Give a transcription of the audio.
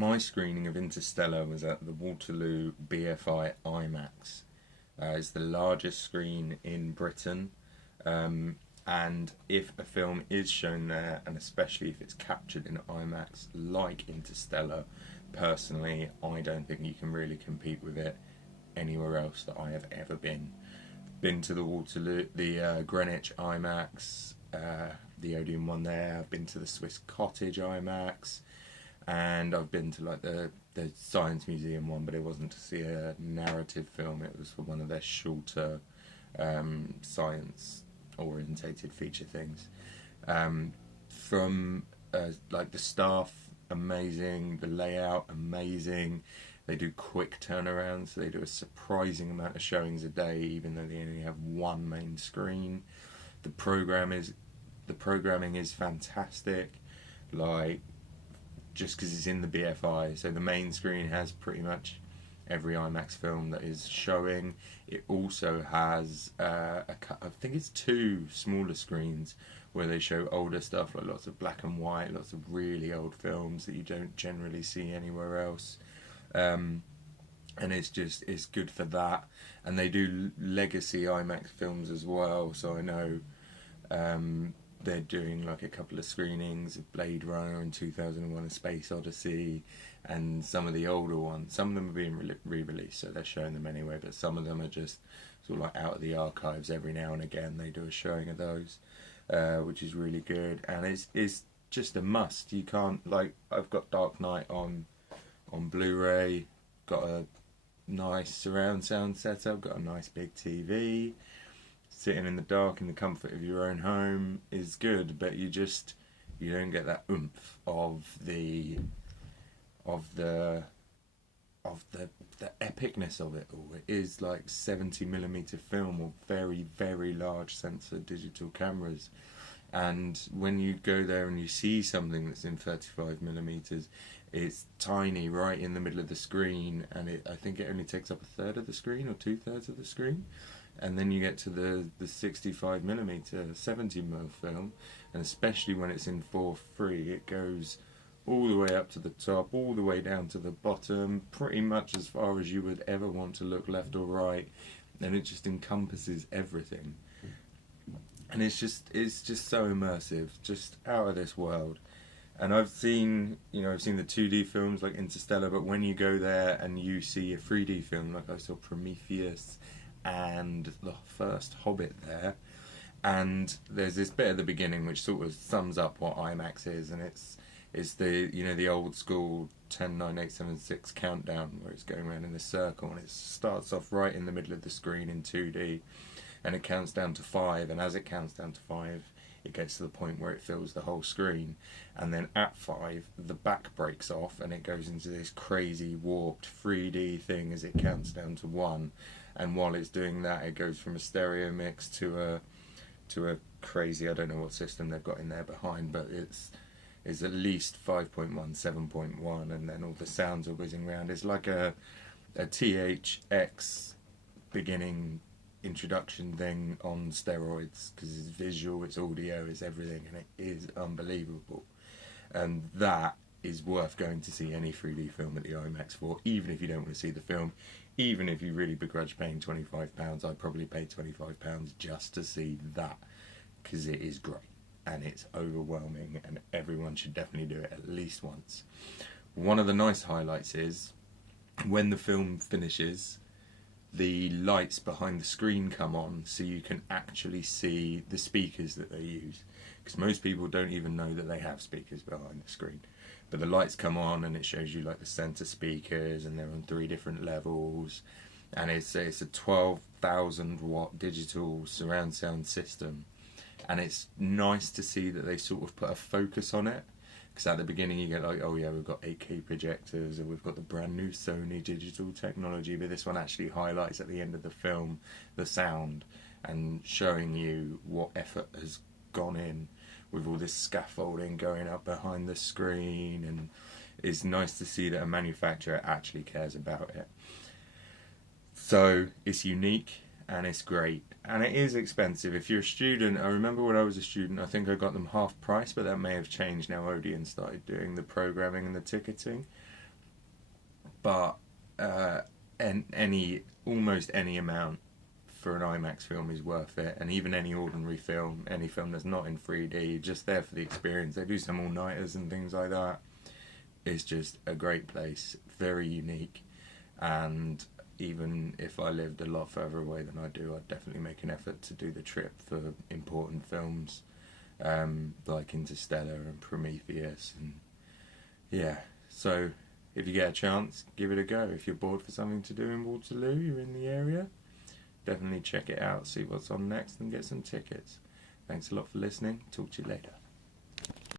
my screening of Interstellar was at the Waterloo BFI IMAX. It's the largest screen in Britain, and if a film is shown there, and especially if it's captured in IMAX like Interstellar, personally, I don't think you can really compete with it anywhere else that I have ever been. Been to the Waterloo, the Greenwich IMAX, the Odeon one there. I've been to the Swiss Cottage IMAX, and I've been to like the Science Museum one, but it wasn't to see a narrative film. It was for one of their shorter science orientated feature things. From like the staff, amazing. The layout, amazing. They do quick turnarounds. They do a surprising amount of showings a day, even though they only have one main screen. The programming is fantastic. Like, just because it's in the BFI, so the main screen has pretty much every IMAX film that is showing. It also has I think it's 2 smaller screens where they show older stuff, like lots of black and white, lots of really old films that you don't generally see anywhere else. And it's good for that. And they do legacy IMAX films as well, so I know they're doing like a couple of screenings of Blade Runner and 2001: A Space Odyssey, and some of the older ones. Some of them are being re-released, so they're showing them anyway, but some of them are just sort of like out of the archives. Every now and again they do a showing of those, which is really good, and it's just a must. You can't, like, I've got Dark Knight on Blu-ray, got a nice surround sound setup, got a nice big TV. Sitting in the dark in the comfort of your own home is good, but you don't get that oomph of the epicness of it all. It is like 70mm film or very, very large sensor digital cameras, and when you go there and you see something that's in 35mm, it's tiny right in the middle of the screen, and I think it only takes up a third of the screen or 2/3 of the screen. And then you get to the 65mm, 70mm film, and especially when it's in 4:3, it goes all the way up to the top, all the way down to the bottom, pretty much as far as you would ever want to look left or right, and it just encompasses everything. And it's just so immersive, just out of this world. And I've seen the 2D films like Interstellar, but when you go there and you see a 3D film, like I saw Prometheus and the first Hobbit there, and there's this bit at the beginning which sort of sums up what IMAX is, and it's the old school 10, 9, 8, 7, 6 countdown where it's going around in a circle, and it starts off right in the middle of the screen in 2D, and it counts down to 5, and as it counts down to 5, it gets to the point where it fills the whole screen, and then at 5 the back breaks off and it goes into this crazy warped 3D thing as it counts down to 1. And while it's doing that, it goes from a stereo mix to a crazy, I don't know what system they've got in there behind, but it's at least 5.1, 7.1, and then all the sounds are whizzing around. It's like a THX beginning introduction thing on steroids, because it's visual, it's audio, it's everything, and it is unbelievable. And that is worth going to see any 3D film at the IMAX for, even if you don't want to see the film. Even if you really begrudge paying £25, I'd probably pay £25 just to see that, because it is great and it's overwhelming, and everyone should definitely do it at least once. One of the nice highlights is when the film finishes, the lights behind the screen come on, so you can actually see the speakers that they use, because most people don't even know that they have speakers behind the screen. But the lights come on and it shows you like the center speakers, and they're on 3 different levels, and it's a 12,000 watt digital surround sound system, and it's nice to see that they sort of put a focus on it, because at the beginning you get like, oh yeah, we've got 8K projectors, or we've got the brand new Sony digital technology, but this one actually highlights at the end of the film the sound, and showing you what effort has gone in with all this scaffolding going up behind the screen, and it's nice to see that a manufacturer actually cares about it. So it's unique and it's great, and it is expensive. If you're a student, I remember when I was a student, I think I got them half price, but that may have changed now Odeon started doing the programming and the ticketing. but almost any amount for an IMAX film is worth it, and even any ordinary film, any film that's not in 3D, you're just there for the experience. They do some all-nighters and things like that. It's just a great place, very unique, and even if I lived a lot further away than I do, I'd definitely make an effort to do the trip for important films like Interstellar and Prometheus, and yeah, so if you get a chance, give it a go. If you're bored for something to do in Waterloo, you're in the area, definitely check it out, see what's on next and get some tickets. Thanks a lot for listening. Talk to you later.